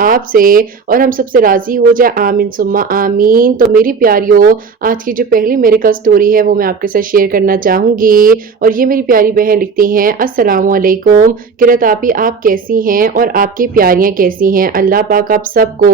آپ سے اور ہم سب سے راضی ہو جائے، آمین ثم آمین۔ تو میری پیاریوں، آج کی جو پہلی میریکل سٹوری ہے وہ میں آپ کے ساتھ شیئر کرنا چاہوں گی، اور یہ میری پیاری بہن لکھتی ہیں، السلام علیکم قرۃ آپی، آپ کیسی ہیں اور آپ کی پیاریاں کیسی ہیں؟ اللہ پاک آپ سب کو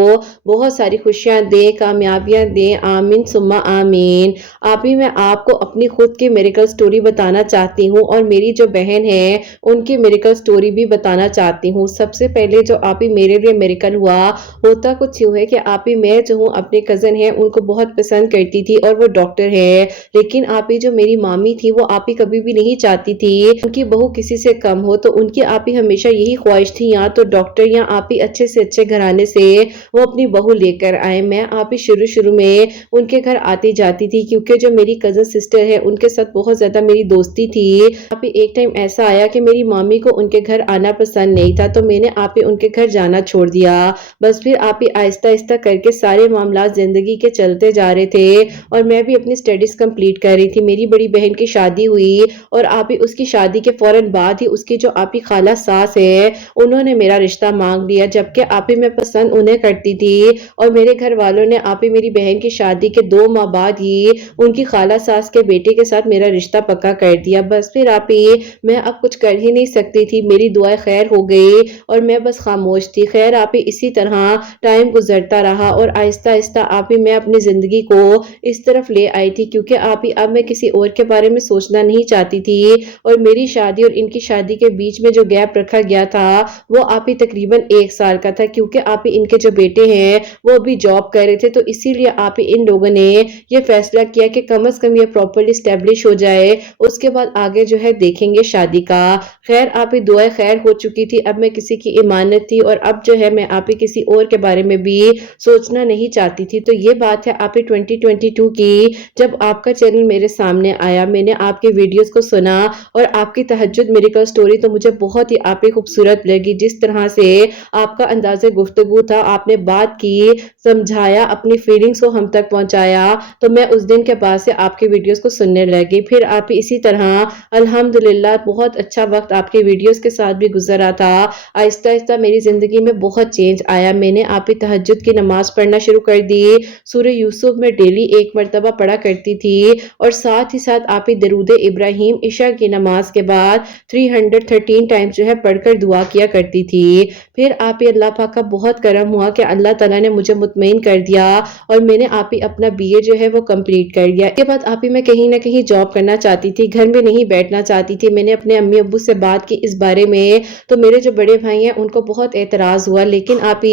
بہت ساری خوشیاں دے، کامیابیاں دے، آمین ثم آمین۔ آپی میں آپ کو اپنی خود کی میریکل سٹوری بتانا چاہتی ہوں، اور میری جو بہن ہے ان کی میریکل سٹوری بھی بتانا چاہتی ہوں۔ سب سے پہلے جو آپی میرے لیے میریکل ہوا، ہوتا کچھ یوں ہے کہ آپی میں جو ہوں اپنے کزن ہے ان کو بہت پسند کرتی تھی، اور وہ ڈاکٹر ہے، لیکن آپی جو میری مامی تھی وہ آپی کبھی بھی نہیں چاہتی تھی ان کی بہو کسی سے کم ہو، تو ان کی آپی ہمیشہ یہی خواہش تھی یا تو ڈاکٹر یا آپی اچھے سے اچھے گھرانے سے وہ اپنی بہو لے کر آئے۔ میں آپی شروع میں ان کے گھر آتی جاتی تھی، کیونکہ جو میری کزن سسٹر ہے ان کے ساتھ بہت زیادہ میری دوستی تھی۔ آپی ایک ٹائم ایسا آیا کہ میری مامی کو ان کے گھر آنا پسند نہیں تھا، تو میں نے آپی ان کے گھر جانا چھوڑ دیا۔ بس پھر آپی آہستہ آہستہ کر کے سارے معاملات زندگی کے چلتے جا رہے تھے، اور میں بھی اپنی سٹڈیز کمپلیٹ کر رہی تھی۔ میری بڑی بہن کی شادی ہوئی، اور آپی اس کی شادی کے فوراً بعد ہی اس کی جو آپی خالہ ساس ہے انہوں نے میرا رشتہ مانگ لیا، جبکہ آپی میں پسند انہیں کرتی تھی، اور میرے گھر والوں نے آپی میری بہن کی شادی کے 2 ماہ بعد ہی ان کی خالہ ساس کے بیٹے کے ساتھ میرا رشتہ پکا کر دیا۔ بس پھر آپی میں اب کچھ کر ہی نہیں سکتی تھی، میری دعائیں خیر ہو گئی اور میں بس خاموش تھی۔ خیر آپی اسی طرح ٹائم گزرتا رہا، اور آہستہ آہستہ آپی میں اپنی زندگی کو اس طرف لے آئی تھی، کیونکہ آپی اب میں کسی اور کے بارے میں سوچنا نہیں چاہتی تھی، اور میری شادی اور ان کی شادی کے بیچ میں جو گیپ رکھا گیا تھا وہ آپی تقریباً 1 سال کا تھا، کیونکہ آپی ان کے جو بیٹے ہیں وہ بھی جاب کر رہے تھے، تو اسی لیے آپی ان لوگوں نے یہ فیصلہ کیا کہ کم از کم یہ پراپرلی اسٹیبلش ہو جائے، اس کے بعد آگے جو ہے دیکھیں گے شادی کا۔ خیر آپی دعائیں خیر ہو چکی تھی، اب میں کسی کی امانت تھی، اور اب جو ہے میں آپی کسی اور کے بارے میں بھی سوچنا نہیں چاہتی تھی۔ تو یہ بات ہے آپی 2022 کی، جب آپ کا چینل میرے سامنے آیا، میں نے آپ کے ویڈیوز کو سنا اور آپ کی تہجد میریکل سٹوری تو مجھے بہت ہی آپی خوبصورت لگی، جس طرح سے آپ کا انداز گفتگو تھا، آپ نے بات کی، سمجھایا، اپنی فیلنگز کو ہم تک پہنچایا، تو میں اس دن کے بعد سے آپ کے ویڈیوز کو سننے لگی۔ پھر آپ اسی طرح الحمدللہ بہت اچھا وقت آپ کے ویڈیوز کے ساتھ بھی گزرا تھا۔ آہستہ آہستہ میری زندگی میں بہت چینج آیا، میں نے آپ تہجد کی نماز پڑھنا شروع کر دی، سورہ یوسف میں ڈیلی 1 مرتبہ پڑھا کرتی تھی، اور ساتھ ہی ساتھ آپ درود ابراہیم عشاء کی نماز کے بعد 313 ٹائمز جو ہے پڑھ کر دعا کیا کرتی تھی۔ پھر آپ اللہ پاک کا بہت کرم ہوا کہ اللہ تعالیٰ نے مجھے مطمئن کر دیا، اور میں نے آپ اپنا BA جو ہے وہ کمپلیٹ کر لیا۔ اس کے بعد آپ میں کہیں نہ کہیں جاب کرنا چاہتی تھی، گھر میں نہیں بیٹھنا چاہتی تھی۔ میں نے اپنے امی ابو سے بات کی اس بارے میں، تو میرے جو بڑے بھائی ہیں ان کو بہت اعتراض ہوا، لیکن آپ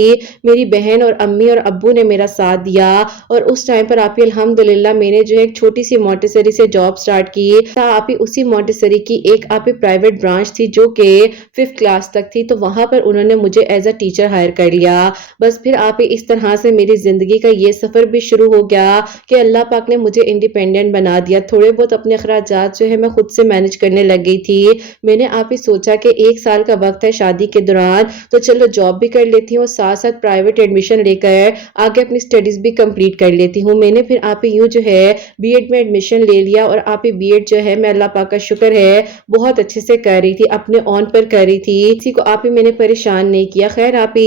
میری بہن اور امی اور ابو نے میرا ساتھ دیا، اور اس ٹائم پر آپ الحمدللہ میں نے جو ایک چھوٹی سی مونٹیسری سے جاب سٹارٹ کی، آپ اسی مونٹیسری کی ایک آپ پرائیویٹ برانچ تھی جو کہ 5th کلاس تک تھی، تو وہاں پر انہوں نے مجھے ایز اے ٹیچر ہائر کر لیا۔ بس پھر آپ اس طرح سے میری زندگی کا یہ سفر بھی شروع ہو گیا کہ اللہ پاک نے مجھے انڈیپینڈنٹ بنا دیا، تھوڑے بہت اپنے اخراجات جو ہے میں خود سے مینج کرنے لگ گئی تھی۔ میں نے آپ ہی سوچا کہ 1 سال کا وقت ہے شادی کے دوران، تو چلو جاب بھی کر لیتی ہوں، ساتھ ساتھ پرائیویٹ ایڈمیشن لے کر آگے اپنی سٹڈیز بھی کمپلیٹ کر لیتی ہوں۔ میں نے پھر آپ یوں جو ہے BEd میں ایڈمیشن لے لیا، اور آپ BEd جو ہے میں اللہ پاک کا شکر ہے بہت اچھے سے کر رہی تھی، اپنے آن پر کر رہی تھی، کسی کو آپ میں نے پریشان نہیں کیا۔ خیر آپ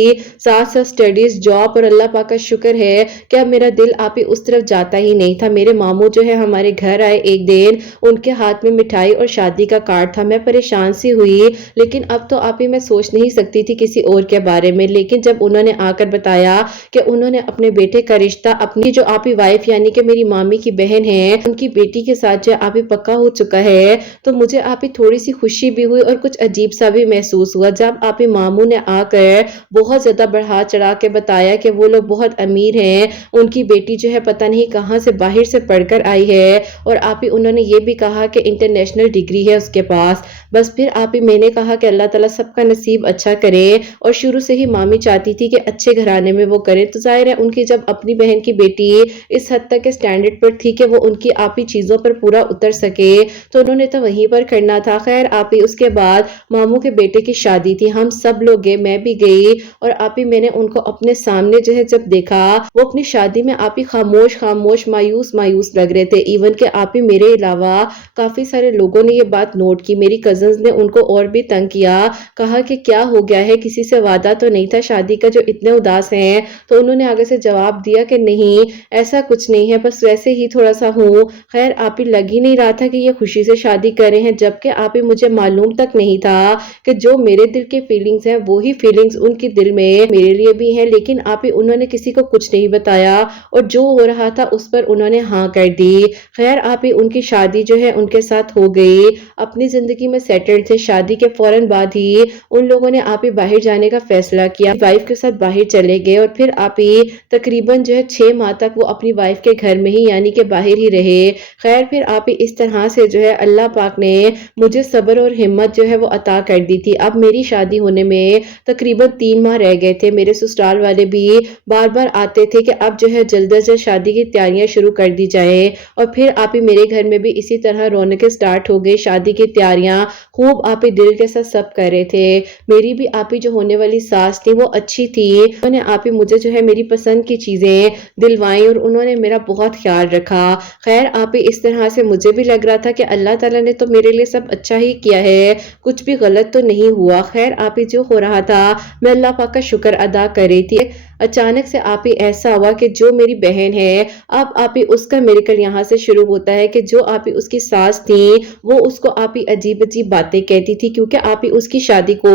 ساتھ ساتھ سٹڈیز، جاب، اور اللہ پاک کا شکر ہے کہ اب میرا دل آپ اس طرف جاتا ہی نہیں تھا۔ میرے ماموں جو ہے ہمارے گھر آئے ایک دن، ان کے ہاتھ میں مٹھائی اور شادی کا کارڈ تھا، میں پریشان سی ہوئی، لیکن اب تو آپ میں سوچ نہیں سکتی تھی کسی اور کے بارے میں۔ لیکن جب انہوں نے آ کر بتایا کہ انہوں نے اپنے بیٹے کا رشتہ اپنی جو آپ وائف یعنی کہ میری مامی کی بہن ہے ان کی بیٹی کے ساتھ جو آپ پکا ہو چکا ہے، تو مجھے آپ تھوڑی سی خوشی بھی ہوئی اور کچھ عجیب سا بھی محسوس ہوا، جب آپ ماموں نے آ کر بہت زیادہ بڑھا چڑھا کے بتایا کہ وہ لوگ بہت امیر ہیں، ان کی بیٹی جو ہے پتہ نہیں کہاں سے باہر سے پڑھ کر آئی ہے، اور آپ انہوں نے یہ بھی کہا کہ انٹرنیشنل ڈگری ہے اس کے پاس۔ بس پھر آپ میں نے کہا کہ اللہ تعالیٰ سب کا نصیب اچھا کرے، اور شروع سے ہی مامی چاہتی تھی کہ اچھے گھرانے میں وہ کرے، تو ظاہر ہے ان کی جب اپنی بہن کی بیٹی اس حد تک کے سٹینڈرڈ پر تھی کہ وہ ان کی آپ چیزوں پر پورا اتر سکے، تو انہوں نے تو وہیں پر کرنا تھا۔ خیر آپ اس کے بعد ماموں کے بیٹے کی شادی تھی، ہم سب لوگ گئے، میں بھی گئی، اور آپ میں نے ان کو اپنے سامنے جو ہے جب دیکھا، وہ اپنی شادی میں آپ خاموش خاموش مایوس مایوس لگ رہے تھے، ایون کہ آپ میرے علاوہ کافی سارے لوگوں نے یہ بات نوٹ کی، میری کزنز نے ان کو اور بھی تنگ کیا، کہا کہ کیا ہو گیا ہے، کسی سے وعدہ تو نہیں تھا تھا شادی کا جو اتنے اداس ہیں، تو انہوں نے آگے سے جواب دیا کہ نہیں ایسا کچھ نہیں ہے، بس ویسے ہی تھوڑا سا ہوں۔ خیر آپ ہی لگ ہی نہیں رہا تھا کہ یہ خوشی سے شادی کر رہے ہیں، جبکہ آپ ہی مجھے معلوم تک نہیں تھا کہ جو میرے دل کی فیلنگز ہیں وہی فیلنگز ان کی دل میں میرے لیے بھی ہیں، لیکن آپ ہی انہوں نے کسی کو کچھ نہیں بتایا اور جو ہو رہا تھا اس پر انہوں نے ہاں کر دی۔ خیر آپ ہی ان کی شادی جو ہے ان کے ساتھ ہو گئی، اپنی زندگی میں سیٹلڈ تھے۔ شادی کے فوراً بعد ہی ان لوگوں نے آپ ہی باہر جانے کا فیصلہ کیا، وائف کے ساتھ باہر چلے گئے اور پھر آپ ہی تقریباً جو ہے 6 ماہ تک وہ اپنی وائف کے گھر میں ہی یعنی کہ باہر ہی رہے۔ خیر پھر آپ ہی اس طرح سے جو ہے اللہ پاک نے مجھے صبر اور ہمت جو ہے وہ عطا کر دی تھی۔ اب میری شادی ہونے میں تقریباً 3 ماہ رہ گئے تھے۔ میرے سسرال والے بھی بار بار آتے تھے کہ اب جو ہے جلد از جلد شادی کی تیاریاں شروع کر دی جائیں، اور پھر آپ ہی میرے گھر میں بھی اسی طرح رونقیں سٹارٹ ہو گئی، شادی کی تیاریاں خوب آپ ہی دل کے ساتھ سب کر رہے تھے۔ میری بھی آپ ہی جو ہونے والی ساس تھی وہ اچھی تھی، انہوں نے آپ ہی مجھے جو ہے میری پسند کی چیزیں دلوائیں اور انہوں نے میرا بہت خیال رکھا۔ خیر آپ ہی اس طرح سے مجھے بھی لگ رہا تھا کہ اللہ تعالیٰ نے تو میرے لیے سب اچھا ہی کیا ہے، کچھ بھی غلط تو نہیں ہوا۔ خیر آپ ہی جو ہو رہا تھا میں اللہ پاک کا شکر ادا کر رہی تھی۔ اچانک سے آپ ہی ایسا ہوا کہ جو میری بہن ہے، اب آپ ہی اس کا میریکل یہاں سے شروع ہوتا ہے کہ جو آپ ہی اس کی ساس تھی وہ اس کو آپ ہی عجیب عجیب باتیں کہتی تھی، کیونکہ آپ ہی اس کی شادی کو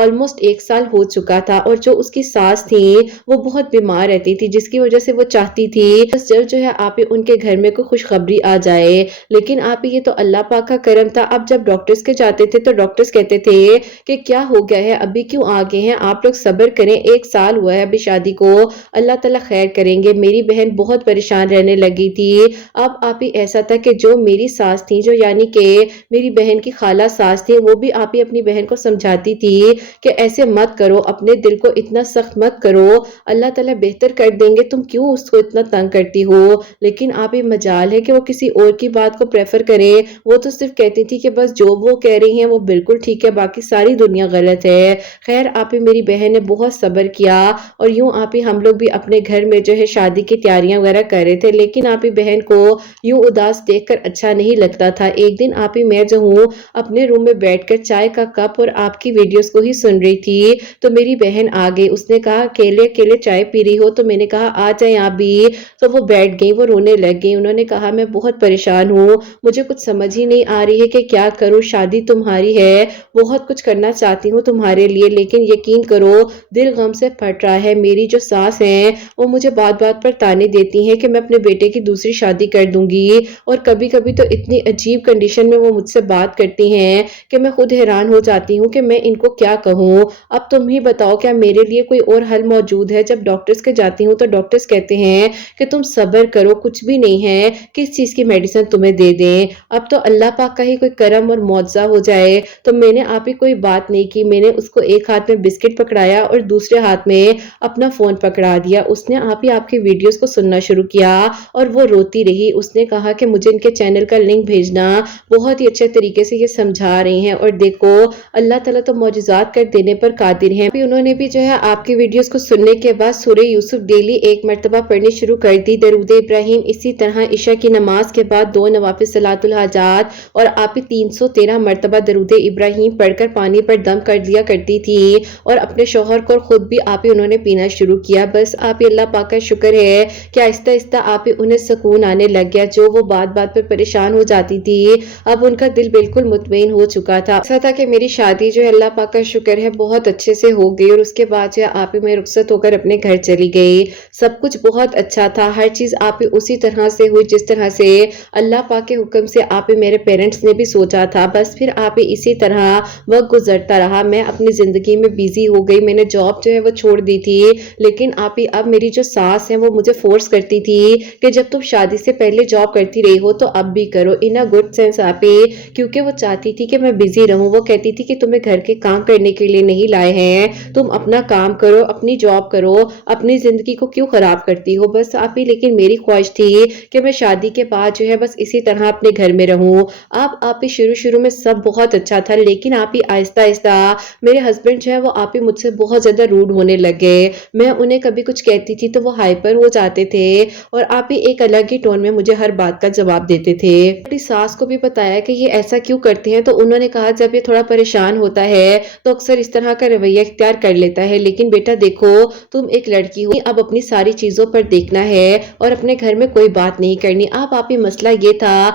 آلموسٹ 1 سال ہو چکا تھا، اور جو اس کی ساس تھی وہ بہت بیمار رہتی تھی، جس کی وجہ سے وہ چاہتی تھی بس جلد جو ہے آپ ہی ان کے گھر میں کوئی خوشخبری آ جائے، لیکن آپ ہی یہ تو اللہ پاک کا کرم تھا۔ اب جب ڈاکٹرز کے جاتے تھے تو ڈاکٹرز کہتے تھے کہ کیا ہو گیا ہے، ابھی کیوں آگے ہیں آپ لوگ، صبر کریں، 1 سال ہوا ہے ابھی شادی کو، اللہ تعالیٰ خیر کریں گے۔ میری بہن بہت پریشان رہنے لگی تھی۔ اب آپ ہی ایسا تھا کہ جو میری ساس تھی، جو یعنی کہ میری بہن کی خالہ ساس تھی، وہ بھی آپ ہی اپنی بہن کو سمجھاتی تھی کہ ایسے مت کرو، اپنے دل کو اتنا سخت مت کرو، اللہ تعالیٰ بہتر کر دیں گے، تم کیوں اس کو اتنا تنگ کرتی ہو۔ لیکن آپ ہی مجال ہے کہ وہ کسی اور کی بات کو پریفر کرے، وہ تو صرف کہتی تھی کہ بس جو وہ کہہ رہی ہیں وہ بالکل ٹھیک ہے، باقی ساری دنیا غلط ہے۔ خیر آپ ہی میری بہن نے بہت صبر کیا، اور یوں آپ ہی ہم لوگ بھی اپنے گھر میں جو ہے شادی کی تیاریاں وغیرہ کر رہے تھے، لیکن آپ ہی بہن کو یوں اداس دیکھ کر اچھا نہیں لگتا تھا۔ ایک دن آپ ہی میں جو ہوں اپنے روم میں بیٹھ کر چائے کا کپ اور آپ کی ویڈیوز کو ہی سن رہی تھی، تو میری بہن آ گئی، اس نے کہا اکیلے اکیلے چائے پی رہی ہو، تو میں نے کہا آ جائیں آپ بھی، تو وہ بیٹھ گئی، وہ رونے لگ گئی، انہوں نے کہا میں بہت پریشان ہوں، مجھے کچھ سمجھ ہی نہیں آ رہی ہے کہ کیا کروں، شادی تمہاری ہے، بہت کچھ کرنا چاہتی ہوں تمہارے لیے، لیکن یقین کرو دل غم سے پھٹ رہا ہے۔ میری جو ساس ہیں وہ مجھے بات بات پر تانے دیتی ہیں کہ میں اپنے بیٹے کی دوسری شادی کر دوں گی، اور کبھی کبھی تو اتنی عجیب کنڈیشن میں وہ مجھ سے بات کرتی ہیں کہ میں خود حیران ہو جاتی ہوں کہ میں ان کو کیا کہوں۔ اب تم ہی بتاؤ کیا میرے لیے کوئی اور حل موجود ہے؟ جب ڈاکٹرز کے جاتی ہوں تو ڈاکٹرز کہتے ہیں کہ تم صبر کرو، کچھ بھی نہیں ہے، کس چیز کی میڈیسن تمہیں دے دیں، اب تو اللہ پاک کا ہی کوئی کرم اور معجزہ ہو جائے۔ تو میں نے آپ ہی کوئی بات نہیں کی، میں نے اس کو ایک ہاتھ میں بسکٹ پکڑایا اور دوسرے ہاتھ میں اپنا فون پکڑا دیا۔ اس نے آپ ہی آپ کی ویڈیوز کو سننا شروع کیا اور وہ روتی رہی۔ اس نے کہا کہ مجھے ان کے چینل کا لنک بھیجنا، بہت ہی اچھے طریقے سے یہ سمجھا رہی ہیں، اور دیکھو اللہ تعالیٰ تو معجزات کر دینے پر قادر ہیں۔ انہوں نے بھی جو ہے آپ کی ویڈیوز کو سننے کے بعد سورہ یوسف ڈیلی 1 مرتبہ پڑھنی شروع کر دی، درود ابراہیم، اسی طرح عشاء کی نماز کے بعد 2 نوافل صلاۃ الحاجات، اور آپ ہی 313 مرتبہ درود ابراہیم پڑھ کر پانی پر دم کر دیا کرتی تھی، اور اپنے شوہر کو خود بھی آپ ہی انہوں نے پینا شروع کیا۔ بس آپ ہی اللہ پاک کا شکر ہے کہ آہستہ آہستہ آپ ہی انہیں سکون آنے لگ گیا، جو وہ بات بات پر پریشان ہو جاتی تھی اب ان کا دل بالکل مطمئن ہو چکا تھا۔ ایسا تھا کہ میری شادی جو ہے اللہ پاک کا شکر ہے بہت اچھے سے ہو گئی، اور اس کے بعد جو ہے آپ ہی میں رخصت ہو کر اپنے گھر چلی گئی۔ سب کچھ بہت اچھا تھا، ہر چیز آپ ہی اسی طرح سے ہوئی جس طرح سے اللہ پاک کے حکم سے آپ ہی میرے پیرنٹس نے بھی سوچا تھا۔ بس پھر آپ ہی اسی طرح وقت گزرتا رہا، میں اپنی زندگی میں بیزی ہو گئی، میں نے جاب جو ہے وہ چھوڑ دی تھی، لیکن آپ ہی اب میری جو ساس ہیں وہ مجھے فورس کرتی تھی کہ جب تم شادی سے پہلے جاب کرتی رہی ہو تو اب بھی کرو، ان اے گڈ سینس آپ ہی، کیونکہ وہ چاہتی تھی کہ میں بیزی رہوں، وہ کہتی تھی کہ تمہیں گھر کے کام کرنے کے لیے نہیں لائے ہیں، تم اپنا کام کرو، اپنی جاب کرو، اپنی زندگی کو کیوں خراب کرتی ہو۔ بس آپ ہی لیکن میری خواہش تھی کہ میں شادی کے بعد جو ہے بس اسی طرح اپنے گھر میں رہوں۔ اب آپ ہی شروع میں سب بہت اچھا تھا، لیکن آپ ہی آہستہ آہستہ میرے ہسبینڈ جو ہے وہ آپ ہی مجھ سے بہت زیادہ روڈ ہونے لگے، میں انہیں کبھی کچھ کہتی تھی تو وہ ہائپر ہو جاتے تھے اور آپ ہی ایک الگ ہی ٹون میں مجھے ہر بات کا جواب دیتے تھے۔ اپنی ساس کو بھی بتایا کہ یہ ایسا کیوں کرتے ہیں تو انہوں نے کہا جب یہ تھوڑا پریشان ہوتا ہے تو اکثر اس طرح کا رویہ اختیار کر لیتا ہے، لیکن بیٹا دیکھو تم ایک لڑکی ہو، اب اپنی ساری چیزوں پر دیکھنا ہے اور اپنے گھر میں کوئی بات نہیں کرنی۔ آپ ہی مسئلہ یہ تھا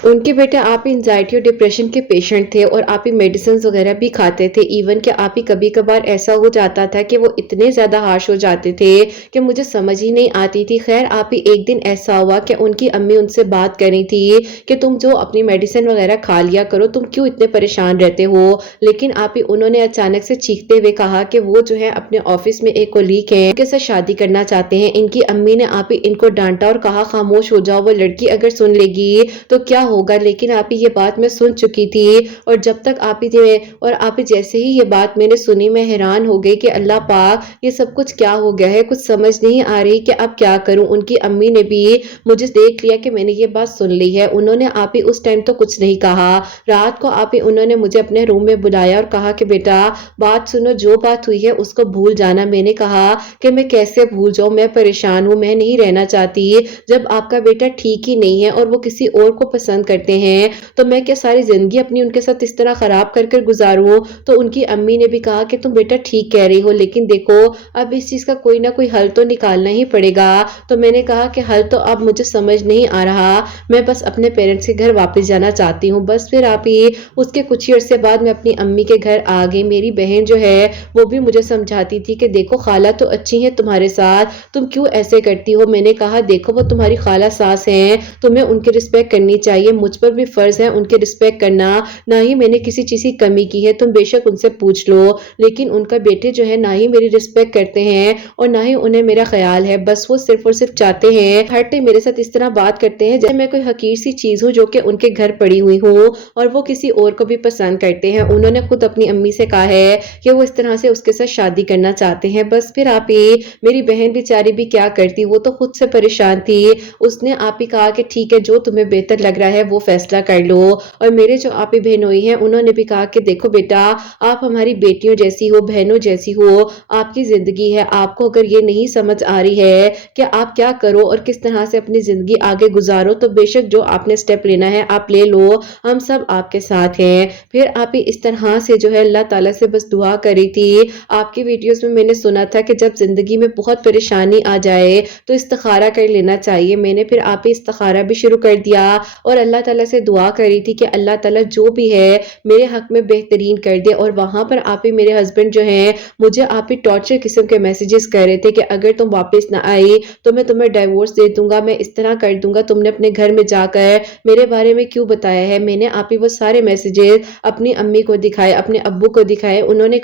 ان کے بیٹے آپ ہی انزائٹی اور ڈپریشن کے پیشنٹ تھے اور آپ ہی میڈیسنز وغیرہ بھی کھاتے تھے، ایون کہ آپ ہی کبھی کبھار ایسا ہو جاتا تھا کہ وہ اتنے زیادہ ہارش ہو جاتے تھے کہ مجھے سمجھ ہی نہیں آتی تھی۔ خیر آپ ہی ایک دن ایسا ہوا کہ ان کی امی ان سے بات کر رہی تھی کہ تم جو اپنی میڈیسن وغیرہ کھا لیا کرو، تم کیوں اتنے پریشان رہتے ہو، لیکن آپ ہی انہوں نے اچانک سے چیختے ہوئے کہا کہ وہ جو ہے اپنے آفس میں ایک کولیگ ہے ان کے ساتھ شادی کرنا چاہتے ہیں۔ ان کی امی نے آپ ہی ان کو ڈانٹا اور کہا خاموش ہو جاؤ، وہ لڑکی اگر سن لے گی تو کیا ہوگا، لیکن آپ ہی یہ بات میں سن چکی تھی اور جب تک آپ ہی جیسے ہی یہ بات میں نے سنی میں حیران ہو گئی کہ اللہ پاک یہ سب کچھ کیا ہو گیا ہے، کچھ سمجھ نہیں آ رہی کہ اب کیا کروں۔ ان کی امی نے بھی مجھے دیکھ لیا کہ میں نے یہ بات سن لی ہے، انہوں نے آپ ہی اس ٹائم تو کچھ نہیں کہا۔ رات کو آپ ہی انہوں نے مجھے اپنے روم میں بلایا اور کہا کہ بیٹا بات سنو، جو بات ہوئی ہے اس کو بھول جانا۔ میں نے کہا کہ میں کیسے بھول جاؤں، میں پریشان ہوں، میں نہیں رہنا چاہتی جب آپ کا بیٹا ٹھیک ہی نہیں ہے اور وہ کسی اور کو پسند کرتے ہیں تو میں کیا ساری زندگی اپنی ان کے ساتھ اس طرح خراب کر کر گزاروں۔ تو ان کی امی نے بھی کہا کہ تم بیٹا ٹھیک کہہ رہی ہو، لیکن دیکھو اب اس چیز کا کوئی نہ کوئی حل تو نکالنا ہی پڑے گا۔ تو میں نے کہا کہ حل تو اب مجھے سمجھ نہیں آ رہا، میں بس اپنے پیرنٹس کے گھر واپس جانا چاہتی ہوں۔ بس پھر آپ ہی اس کے کچھ ہی عرصے بعد میں اپنی امی کے گھر آ گئی۔ میری بہن جو ہے وہ بھی مجھے سمجھاتی تھی کہ دیکھو خالہ تو اچھی ہے تمہارے ساتھ، تم کیوں ایسے کرتی ہو۔ میں نے کہا دیکھو وہ تمہاری خالہ ساس ہیں، تمہیں ان کی رسپیکٹ کرنی چاہیے، مجھ پر بھی فرض ہے ان کے رسپیکٹ کرنا، نہ ہی میں نے کسی چیز کی کمی کی ہے، تم بے شک ان سے پوچھ لو، لیکن ان کا بیٹے جو ہے نہ ہی میری رسپیکٹ کرتے ہیں اور نہ ہی انہیں میرا خیال ہے، بس وہ صرف اور صرف چاہتے ہیں ہر ٹائم میرے ساتھ اس طرح بات کرتے ہیں جیسے میں کوئی حقیر سی چیز ہوں جو کہ ان کے گھر پڑی ہوئی ہوں اور وہ کسی اور کو بھی پسند کرتے ہیں۔ انہوں نے خود اپنی امی سے کہا ہے کہ وہ اس طرح سے اس کے ساتھ شادی کرنا چاہتے ہیں۔ بس پھر آپ ہی میری بہن بیچاری بھی کیا کرتی، وہ تو خود سے پریشان تھی، اس نے آپ ہی کہا کہ ٹھیک ہے جو تمہیں بہتر لگ رہا ہے وہ فیصلہ کر لو، اور میرے جو آپ ہی بہنوئی ہیں انہوں نے بھی کہا کہ دیکھو بیٹا آپ ہماری بیٹیوں جیسی ہو، بہنوں جیسی ہو، آپ کی زندگی ہے، آپ کو اگر یہ نہیں سمجھ آ رہی ہے کہ آپ کیا کرو اور کس طرح سے اپنی زندگی آگے گزارو تو بے شک جو آپ نے سٹیپ لینا ہے آپ لے لو، ہم سب آپ کے ساتھ ہیں۔ پھر آپ ہی اس طرح سے جو ہے اللہ تعالیٰ سے بس دعا کری تھی۔ آپ کی ویڈیوز میں نے سنا تھا کہ جب زندگی میں بہت پریشانی آ جائے تو استخارہ کر لینا چاہیے، میں نے پھر آپ ہی استخارہ بھی شروع کر دیا اور اللہ تعالیٰ سے دعا کری تھی کہ اللہ تعالیٰ جو بھی ہے میرے حق میں بہترین کر دے۔ اور وہاں پر آپ ہی میرے ہسبینڈ جو ہیں مجھے آپ ہی ٹارچر قسم کے میسیجز کر رہے تھے کہ اگر تم واپس نہ آئی تو میں تمہیں ڈائیورس دے دوں گا، میں اس طرح کر دوں گا، تم نے اپنے گھر میں جا کر میرے بارے میں کیوں بتایا ہے۔ میں نے آپ ہی وہ سارے میسیجز اپنی امی کو دکھائے، اپنے ابو کو دکھائے، انہوں نے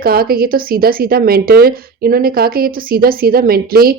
کہا کہ یہ تو سیدھا سیدھا مینٹلی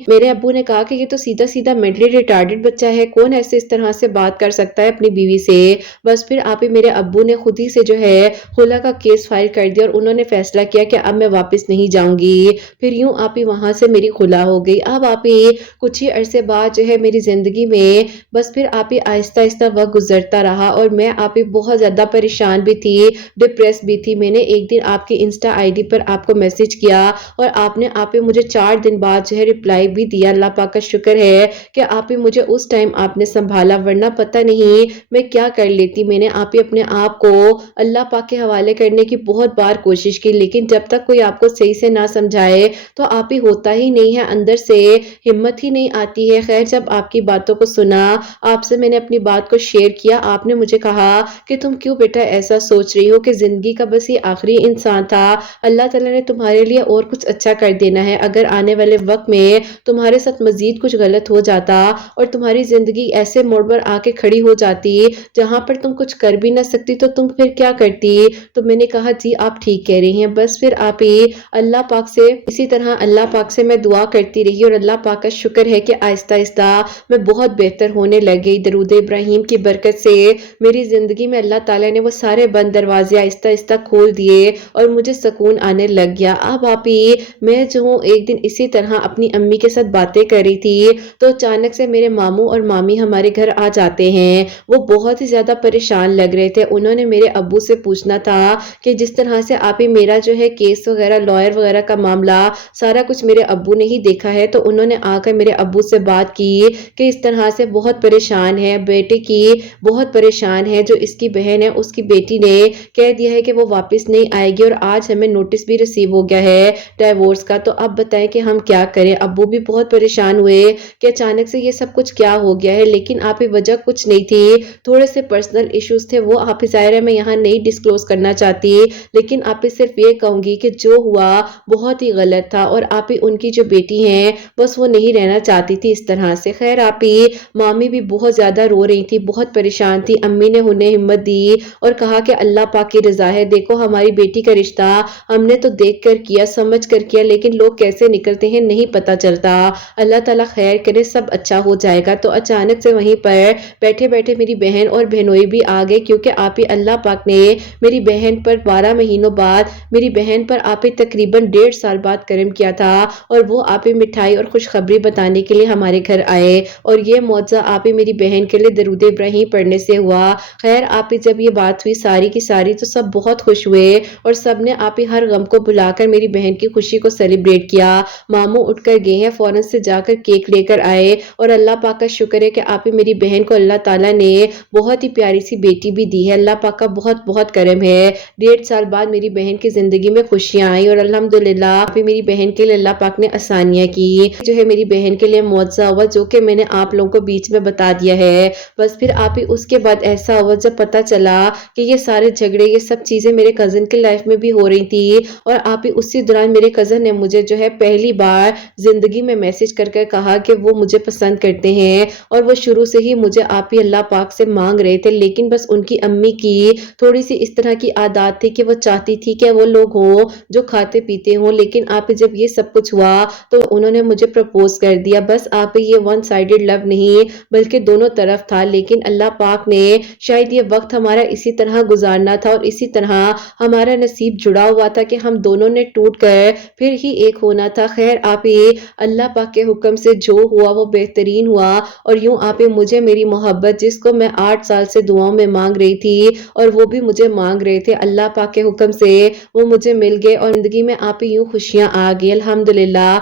میرے ابو نے کہا کہ یہ تو سیدھا سیدھا مینٹلی ریٹارڈڈ بچہ ہے، کون ایسے اس طرح سے بات کر سکتا ہے اپنی بیوی سے۔ بس پھر آپ ہی میرے ابو نے خود ہی سے جو ہے خلا کا کیس فائل کر دیا اور انہوں نے فیصلہ کیا کہ اب میں واپس نہیں جاؤں گی۔ پھر یوں آپ ہی وہاں سے میری خلا ہو گئی۔ اب آپ ہی کچھ ہی عرصے بعد جو ہے میری زندگی میں بس پھر آپ ہی آہستہ آہستہ وقت گزرتا رہا اور میں آپ ہی بہت زیادہ پریشان بھی تھی، ڈپریس بھی تھی۔ میں نے ایک دن آپ کی انسٹا آئی ڈی پر آپ کو میسج کیا اور آپ نے مجھے 4 دن بعد جو ہے رپلائی بھی دیا۔ اللہ پاک کا شکر ہے کہ آپ ہی مجھے اس ٹائم آپ نے سنبھالا، ورنہ پتہ نہیں میں کیا کر لیتی۔ میں نے آپ ہی اپنے آپ کو اللہ پاک کے حوالے کرنے کی بہت بار کوشش کی، لیکن جب تک کوئی آپ کو صحیح سے نہ سمجھائے تو آپ ہی ہوتا ہی نہیں ہے، اندر سے ہمت ہی نہیں آتی ہے۔ خیر جب آپ کی باتوں کو سنا، آپ سے میں نے اپنی بات کو شیئر کیا، آپ نے مجھے کہا کہ تم کیوں بیٹا ایسا سوچ رہی ہو کہ زندگی کا بس یہ آخری انسان تھا، اللہ تعالیٰ نے تمہارے لیے اور کچھ اچھا کر دینا ہے، اگر آنے والے وقت میں تمہارے ساتھ مزید کچھ غلط ہو جاتا اور تمہاری زندگی ایسے موڑ پر آ کے کھڑی ہو جاتی جہاں پر تم کچھ کر بھی نہ سکتی تو تم پھر کیا کرتی۔ تو میں نے کہا جی آپ ٹھیک کہہ رہی ہیں۔ بس پھر آپ ہی اللہ پاک سے اسی طرح اللہ پاک سے میں دعا کرتی رہی اور اللہ پاک کا شکر ہے کہ آہستہ آہستہ میں بہت بہتر ہونے لگ گئی۔ درود ابراہیم کی برکت سے میری زندگی میں اللہ تعالیٰ نے وہ سارے بند دروازے آہستہ آہستہ کھول دیے اور مجھے سکون آنے لگ گیا۔ اب آپ ہی میں جو ہوں ایک دن اسی طرح اپنی امی کے ساتھ باتیں کر رہی تھی تو اچانک سے میرے ماموں اور مامی ہمارے گھر آ چاہتے ہیں۔ وہ بہت ہی زیادہ پریشان لگ رہے تھے۔ انہوں نے میرے ابو سے پوچھنا تھا کہ جس طرح سے آپ ہی میرا جو ہے کیس وغیرہ لائر وغیرہ کا معاملہ سارا کچھ میرے ابو نے ہی دیکھا ہے، تو انہوں نے آ کر میرے ابو سے بات کی کہ اس طرح سے بہت پریشان ہے، بیٹے کی بہت پریشان ہے، جو اس کی بہن ہے اس کی بیٹی نے کہہ دیا ہے کہ وہ واپس نہیں آئے گی، اور آج ہمیں نوٹس بھی ریسیو ہو گیا ہے ڈیورس کا۔ تو اب بتائیں کہ ہم کیا کریں۔ ابو بھی بہت پریشان ہوئے کہ اچانک سے یہ سب کچھ کیا ہو گیا ہے، لیکن آپ ہی وجہ کچھ نہیں تھی، تھوڑے سے پرسنل ایشوز تھے، وہ آپ ہی ظاہر ہے میں یہاں نہیں ڈسکلوز کرنا چاہتی، لیکن آپ ہی صرف یہ کہوں گی کہ جو ہوا بہت ہی غلط تھا، اور آپ ہی ان کی جو بیٹی ہیں بس وہ نہیں رہنا چاہتی تھی اس طرح سے۔ خیر آپ ہی مامی بھی بہت زیادہ رو رہی تھی، بہت پریشان تھی۔ امی نے انہیں ہمت دی اور کہا کہ اللہ پاک کی رضا ہے، دیکھو ہماری بیٹی کا رشتہ ہم نے تو دیکھ کر کیا، سمجھ کر کیا، لیکن لوگ کیسے نکلتے ہیں نہیں پتا چلتا، اللہ تعالیٰ خیر کرے، سب اچھا ہو جائے گا۔ تو اچانک سے وہیں پر بیٹھے بیٹھے میری بہن اور بہنوئی بھی آ گئے، کیونکہ آپ ہی اللہ پاک نے میری بہن پر 12 مہینوں بعد میری بہن پر آپ ہی تقریباً 1.5 سال بعد کرم کیا تھا، اور وہ آپ ہی مٹھائی اور خوشخبری بتانے کے لیے ہمارے گھر آئے، اور یہ معجزہ آپ ہی میری بہن کے لیے درود ابراہیم پڑھنے سے ہوا۔ خیر آپ ہی جب یہ بات ہوئی ساری کی ساری تو سب بہت خوش ہوئے، اور سب نے آپ ہی ہر غم کو بھلا کر میری بہن کی خوشی کو سیلیبریٹ کیا۔ ماموں اٹھ کر گئے ہیں، فوراً سے جا کر کیک لے کر آئے، اور اللہ پاک کا شکر ہے کہ آپ ہی میری بہن کو اللہ تعالیٰ نے بہت ہی پیاری سی بیٹی بھی دی ہے، اللہ پاک کا بہت بہت کرم ہے۔ 1.5 سال بعد میری بہن کی زندگی میں خوشیاں آئیں، اور الحمدللہ آپ ہی میری بہن کے لیے اللہ پاک نے آسانیاں کی، جو ہے میری بہن کے لیے معجزہ ہوا، جو کہ میں نے آپ لوگوں کو بیچ میں بتا دیا ہے۔ بس پھر آپ ہی اس کے بعد ایسا ہوا جب پتا چلا کہ یہ سارے جھگڑے یہ سب چیزیں میرے کزن کی لائف میں بھی ہو رہی تھی، اور آپ ہی اسی دوران میرے کزن نے مجھے جو ہے پہلی بار زندگی میں میسج کر کر کہا کہ وہ مجھے پسند کرتے ہیں، اور وہ شروع سے ہی مجھے آپ ہی اللہ پاک سے مانگ رہے تھے، لیکن بس ان کی امی کی تھوڑی سی اس طرح کی عادات تھی کہ وہ چاہتی تھی کہ وہ لوگ ہوں جو کھاتے پیتے ہوں، لیکن آپ ہی جب یہ سب کچھ ہوا تو انہوں نے مجھے پرپوز کر دیا۔ بس آپ ہی یہ ون سائیڈڈ لو نہیں بلکہ دونوں طرف تھا، لیکن اللہ پاک نے شاید یہ وقت ہمارا اسی طرح گزارنا تھا، اور اسی طرح ہمارا نصیب جڑا ہوا تھا کہ ہم دونوں نے ٹوٹ کر پھر ہی ایک ہونا تھا۔ خیر آپ ہی اللہ پاک کے حکم سے جو ہوا وہ بہترین ہوا، اور یوں آپ ہی مجھے میری محبت جس کو میں 8 سال سے دعاؤں میں مانگ رہی تھی اور وہ بھی مجھے مانگ رہے تھے، اللہ پاک کے حکم سے وہ مجھے مل گئے، اور زندگی میں آپ ہی یوں خوشیاں آ گئی الحمدللہ۔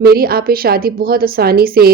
میری آپ ہی شادی بہت آسانی سے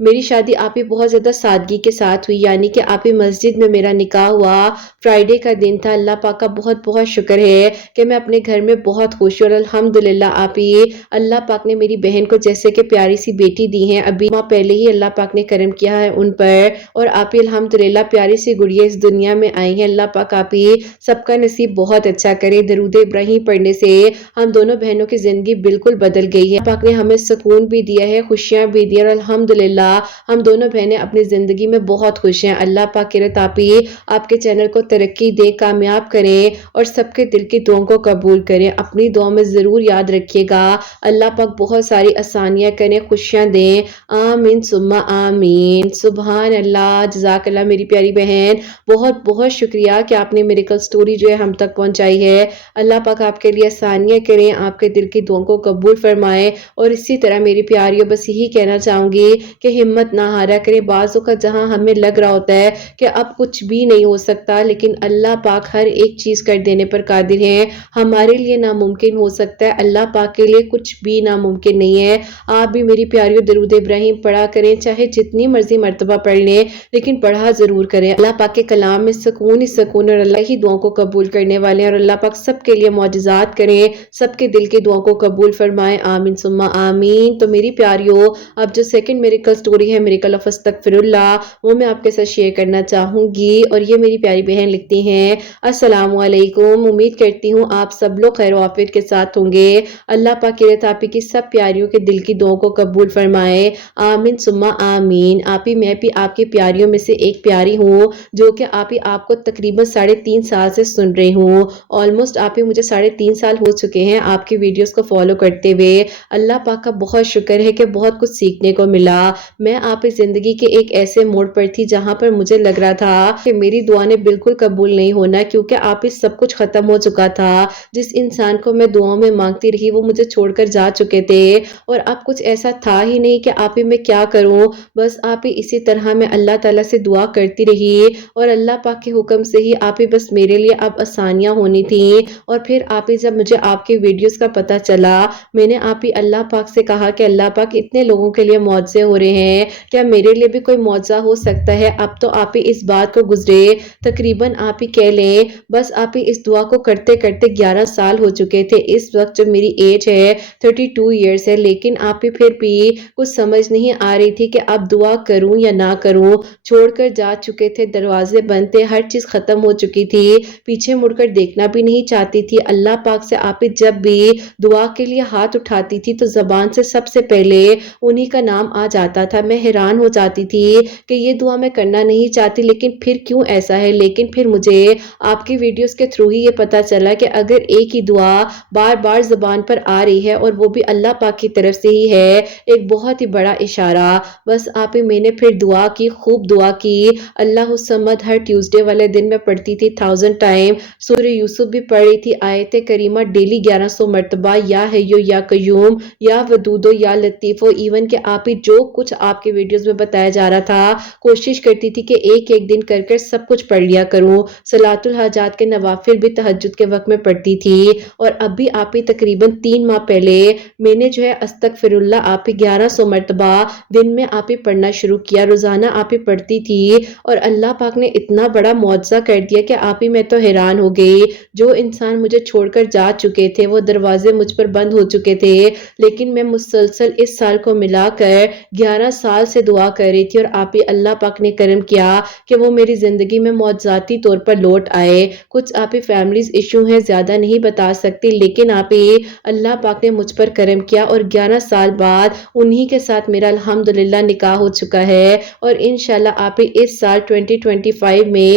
میری شادی آپ ہی بہت زیادہ سادگی کے ساتھ ہوئی، یعنی کہ آپ ہی مسجد میں میرا نکاح ہوا، فرائیڈے کا دن تھا۔ اللہ پاک کا بہت بہت شکر ہے کہ میں اپنے گھر میں بہت خوش ہوں، اور الحمدللہ آپ ہی اللہ پاک نے میری بہن کو جیسے کہ پیاری سی بیٹی دی ہے، ابھی ماہ پہلے ہی اللہ پاک نے کرم کیا ہے ان پر، اور آپ ہی الحمدللہ پیاری سی گڑیا اس دنیا میں آئی ہیں۔ اللہ پاک آپ ہی سب کا نصیب بہت اچھا کرے، درود ابراہیم پڑھنے سے ہم دونوں بہنوں کی زندگی بالکل بدل گئی ہے۔ اللہ پاک نے ہمیں سکون بھی دیا ہے، خوشیاں بھی دی، اور الحمدللہ ہم دونوں بہنیں اپنی زندگی میں بہت خوش ہیں۔ اللہ پاک کی رحمت آپ ہی آپ کے چینل کو ترقی دے، کامیاب کریں، اور سب کے دل کی دعاؤں کو قبول کریں۔ اپنی دعاؤں میں ضرور یاد رکھیے گا، اللہ پاک بہت ساری آسانیاں کریں، خوشیاں دیں، آمین ثم آمین۔ سبحان اللہ، جزاک اللہ میری پیاری بہن، بہت بہت شکریہ کہ آپ نے میریکل سٹوری جو ہے ہم تک پہنچائی ہے۔ اللہ پاک آپ کے لیے آسانیاں کریں، آپ کے دل کی دعاؤں کو قبول فرمائے، اور اسی طرح میری پیاریوں بس یہی کہنا چاہوں گی کہ ہمت نہ ہارا کرے۔ بعضوں کا جہاں ہمیں لگ رہا ہوتا ہے کہ اب کچھ بھی نہیں ہو سکتا، لیکن اللہ پاک ہر ایک چیز کر دینے پر قادر ہے۔ ہمارے لیے ناممکن ہو سکتا ہے، اللہ پاک کے لیے کچھ بھی ناممکن نہیں ہے۔ آپ بھی میری پیاریوں درود ابراہیم پڑھا کریں، چاہے جتنی مرضی مرتبہ پڑھ لیں، لیکن پڑھا ضرور کریں۔ اللہ پاک کے کلام میں سکون ہی سکون، اور اللہ ہی دعاؤں کو قبول کرنے والے ہیں، اور اللہ پاک سب کے لیے معجزات کریں، سب کے دل کی دعاؤں کو قبول فرمائے، آمین ثم آمین۔ تو میری پیاریوں اب جو سیکنڈ میریکل سٹوری ہے، میریکل آف استغفر اللہ، وہ میں آپ کے ساتھ شیئر کرنا چاہوں گی، اور یہ میری پیاری بہن لکھتی ہیں، السلام علیکم، امید کرتی ہوں آپ سب لوگ خیر و عافیت کے ساتھ ہوں گے۔ اللہ پاک کی رحمت آپ کی سب پیاریوں کے دل کی دعاؤں کو قبول فرمائے، آمین ثم آمین۔ آپ ہی میں بھی آپ کی پیاریوں میں سے ایک پیاری ہوں، جو کہ آپ ہی آپ کو تقریباً 3.5 سال سے سن رہی ہوں، آلموسٹ آپ ہی مجھے 3.5 سال ہو چکے ہیں آپ کی ویڈیوز کو فالو کرتے ہوئے۔ اللہ پاک کا بہت شکر ہے کہ بہت کچھ سیکھنے کو ملا۔ میں آپ اس زندگی کے ایک ایسے موڑ پر تھی جہاں پر مجھے لگ رہا تھا کہ میری دعا نے بالکل قبول نہیں ہونا، کیونکہ آپ اس سب کچھ ختم ہو چکا تھا۔ جس انسان کو میں دعاؤں میں مانگتی رہی وہ مجھے چھوڑ کر جا چکے تھے، اور اب کچھ ایسا تھا ہی نہیں کہ آپ ہی میں کیا کروں۔ بس آپ ہی اسی طرح میں اللہ تعالیٰ سے دعا کرتی رہی، اور اللہ پاک کے حکم سے ہی آپ ہی بس میرے لیے اب آسانیاں ہونی تھیں۔ اور پھر آپ ہی جب مجھے آپ کی ویڈیوز کا پتہ چلا، میں نے آپ ہی اللہ پاک سے کہا کہ اللہ پاک اتنے لوگوں کے لیے معجزے ہو رہے ہیں، کیا میرے لیے بھی کوئی معجزہ ہو سکتا ہے؟ اب تو آپ ہی اس بات کو گزرے تقریباً آپ ہی کہہ لیں بس آپ ہی اس دعا کو کرتے کرتے 11 سال ہو چکے تھے۔ اس وقت جو میری ایج ہے 32 ایئرس ہے، لیکن آپ ہی پھر بھی کچھ سمجھ نہیں آ رہی تھی کہ اب دعا کروں یا نہ کروں۔ چھوڑ کر جا چکے تھے، دروازے بند تھے، ہر چیز ختم ہو چکی تھی، پیچھے مڑ کر دیکھنا بھی نہیں چاہتی تھی۔ اللہ پاک سے آپ ہی جب بھی دعا کے لیے ہاتھ اٹھاتی تھی تو زبان سے سب سے پہلے انہی کا نام آ جاتا تھا۔ میں حیران ہو جاتی تھی کہ یہ دعا میں کرنا نہیں چاہتی، لیکن پھر کیوں ایسا ہے؟ لیکن پھر مجھے آپ کی ویڈیوز کے تھرو ہی یہ پتا چلا کہ اگر ایک ہی دعا بار بار زبان پر آ رہی ہے اور وہ بھی اللہ پاک کی طرف سے ہی ہے، ایک بہت ہی بڑا اشارہ۔ بس آپ ہی میں نے پھر دعا کی، خوب دعا کی۔ اللہ الصمد ہر ٹیوزڈے والے دن میں پڑھتی تھی 1000 ٹائم، سورہ یوسف بھی پڑھی تھی، آیت کریمہ ڈیلی 1100 مرتبہ، یا حیو یا قیوم یا ودودو یا لطیفو، ایون کہ آپ ہی جو کچھ آپ کے ویڈیوز میں بتایا جا رہا تھا کوشش کرتی تھی کہ ایک ایک دن کر کر سب کچھ پڑھ لیا کروں۔ صلاۃ الحاجات کے نوافل بھی تہجد کے وقت میں پڑھتی تھی، اور اب بھی آپ ہی تقریباً 3 ماہ پہلے میں نے جو ہے استغفر اللہ آپ ہی 1100 مرتبہ دن میں آپ ہی پڑھنا شروع کیا، روزانہ آپ ہی پڑھتی تھی، اور اللہ پاک نے اتنا بڑا معجزہ کر دیا کہ آپ ہی میں تو حیران ہو گئی۔ جو انسان مجھے چھوڑ کر جا چکے تھے، وہ دروازے مجھ پر بند ہو چکے تھے، لیکن میں مسلسل اس سال کو ملا کر 11 سال سے دعا کر رہی تھی، اور آپ ہی اللہ پاک نے کرم کیا کہ وہ میری زندگی میں معجزاتی طور پر لوٹ آئے۔ کچھ آپ ہی فیملیز ایشو ہیں، زیادہ نہیں بتا سکتی، لیکن آپ ہی اللہ پاک نے مجھ پر کرم کیا، اور 11 سال بعد انہی کے ساتھ میرا الحمدللہ نکاح ہو چکا ہے، اور انشاءاللہ آپ ہی اس سال 2025 میں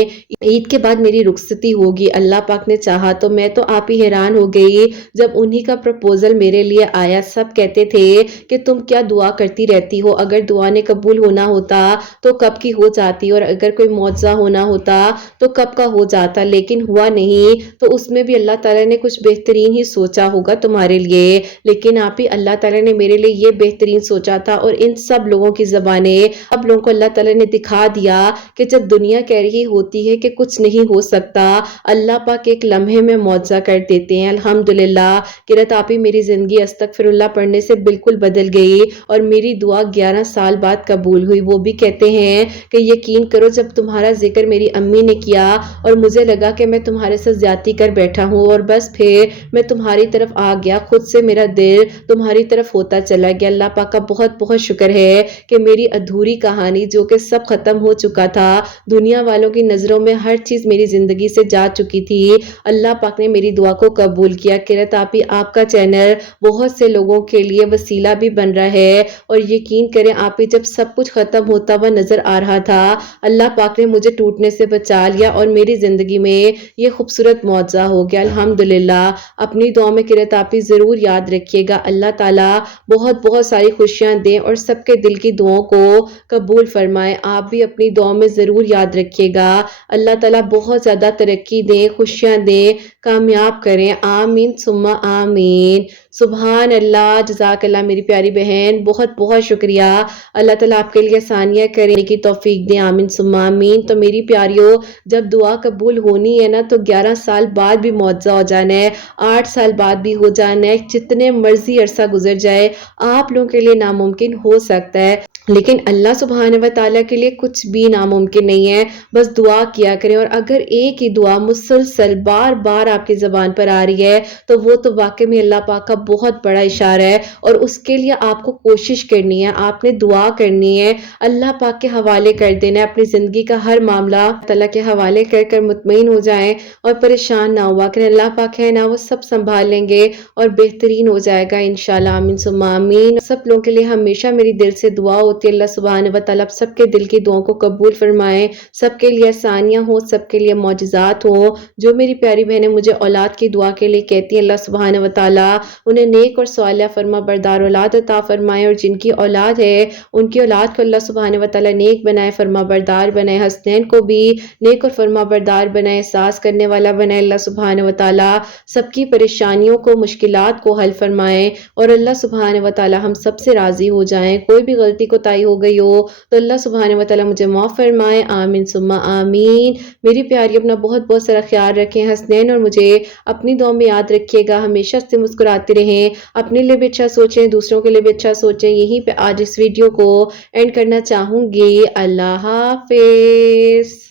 عید کے بعد میری رخصتی ہوگی، اللہ پاک نے چاہا تو۔ میں تو آپ ہی حیران ہو گئی جب انہی کا پرپوزل میرے لیے آیا۔ سب کہتے تھے کہ تم کیا دعا کرتی رہتی ہو، اگر دعا نے قبول ہونا ہوتا تو کب کی ہو جاتی، اور اگر کوئی معجزہ ہونا ہوتا تو کب کا ہو جاتا، لیکن ہوا نہیں، تو اس میں بھی اللہ تعالیٰ نے کچھ بہترین ہی سوچا ہوگا تمہارے لیے۔ لیکن آپ ہی اللہ تعالیٰ نے میرے لیے یہ بہترین سوچا تھا، اور ان سب لوگوں کی زبانیں اب لوگوں کو اللہ تعالیٰ نے دکھا دیا کہ جب دنیا کہہ رہی ہوتی ہے کہ کچھ نہیں ہو سکتا، اللہ پاک ایک لمحے میں معجزہ کر دیتے ہیں۔ الحمدللہ قرت آپ ہی میری زندگی استغفر اللہ پڑھنے سے بالکل بدل گئی، اور میری دعا 11 سال بعد قبول ہوئی۔ وہ بھی کہتے ہیں کہ یقین کرو جب تمہارا ذکر میری امی نے کیا اور مجھے لگا کہ میں تمہارے ساتھ زیادتی کر بیٹھا ہوں، اور بس پھر میں تمہاری طرف آ گیا، خود سے میرا دل تمہاری طرف ہوتا چلا گیا۔ اللہ پاک کا بہت بہت شکر ہے کہ میری ادھوری کہانی جو کہ سب ختم ہو چکا تھا، دنیا والوں کی نظروں میں ہر چیز میری زندگی سے جا چکی تھی، اللہ پاک نے میری دعا کو قبول کیا۔ قرت آپ کا چینل بہت سے لوگوں کے لیے وسیلہ بھی بن رہا ہے، اور یقین کریں آپ ہی جب سب کچھ ختم ہوتا ہوا نظر آ رہا تھا، اللہ پاک نے مجھے ٹوٹنے سے بچا لیا، اور میری زندگی میں یہ خوبصورت معجزہ ہو گیا۔ الحمدللہ اپنی دعا میں قرت آپ ہی ضرور یاد رکھیے گا۔ اللہ تعالیٰ بہت بہت ساری خوشیاں دیں اور سب کے دل کی دعاؤں کو قبول فرمائے۔ آپ بھی اپنی دعا میں ضرور یاد رکھیے گا۔ اللہ تعالیٰ بہت زیادہ ترقی دیں، خوشیاں دیں، کامیاب کریں، آمین ثم آمین۔ سبحان اللہ، جزاک اللہ میری پیاری بہن، بہت بہت شکریہ۔ اللہ تعالیٰ آپ کے لیے آسانیاں کرنے کی توفیق دیں، آمین ثم آمین۔ تو میری پیاریوں، جب دعا قبول ہونی ہے نا تو 11 سال بعد بھی معجزہ ہو جانا ہے، 8 سال بعد بھی ہو جانا ہے، جتنے مرضی عرصہ گزر جائے، آپ لوگوں کے لیے ناممکن ہو سکتا ہے، لیکن اللہ سبحانہ و تعالیٰ کے لیے کچھ بھی ناممکن نہیں ہے۔ بس دعا کیا کریں، اور اگر ایک ہی دعا مسلسل بار بار آپ کی زبان پر آ رہی ہے تو وہ تو واقعی میں اللہ پاک کا بہت بڑا اشارہ ہے، اور اس کے لیے آپ کو کوشش کرنی ہے، آپ نے دعا کرنی ہے، اللہ پاک کے حوالے کر دینا ہے اپنی زندگی کا ہر معاملہ، اللہ کے حوالے کر کر مطمئن ہو جائیں اور پریشان نہ ہوا کریں۔ اللہ پاک ہے نا، وہ سب سنبھال لیں گے اور بہترین ہو جائے گا انشاءاللہ، آمین ثم آمین۔ سب لوگوں کے لیے ہمیشہ میری دل سے دعا ہوتی ہے، اللہ سبحانہ و تعالیٰ سب کے دل کی دعاؤں کو قبول فرمائے، سب کے لیے آسانیاں ہوں، سب کے لیے معجزات ہوں۔ جو میری پیاری بہنیں مجھے اولاد کی دعا کے لیے کہتی ہیں، اللہ سبحانہ و تعالیٰ انہیں نیک اور صالح فرما بردار اولاد عطا فرمائے، اور جن کی اولاد ہے ان کی اولاد کو اللہ سبحانہ و تعالیٰ نیک بنائے، فرما بردار بنائے، حسنین کو بھی نیک اور فرما بردار بنائے، احساس کرنے والا بنائے۔ اللہ سبحانہ و تعالیٰ سب کی پریشانیوں کو، مشکلات کو حل فرمائے، اور اللہ سبحانہ و تعالیٰ ہم سب سے راضی ہو جائیں۔ کوئی بھی غلطی کوتاہی ہو گئی ہو تو اللہ سبحانہ و تعالیٰ مجھے معاف فرمائے، آمین ثم آمین۔ میری پیاری اپنا بہت بہت سارا خیال رکھیں، حسنین اور مجھے اپنی دعا میں یاد رکھیے گا، ہمیشہ سے مسکراتے رہیں، اپنے لیے بھی اچھا سوچیں، دوسروں کے لیے بھی اچھا سوچیں۔ یہیں پہ آج اس ویڈیو کو اینڈ کرنا چاہوں گی۔ اللہ حافظ۔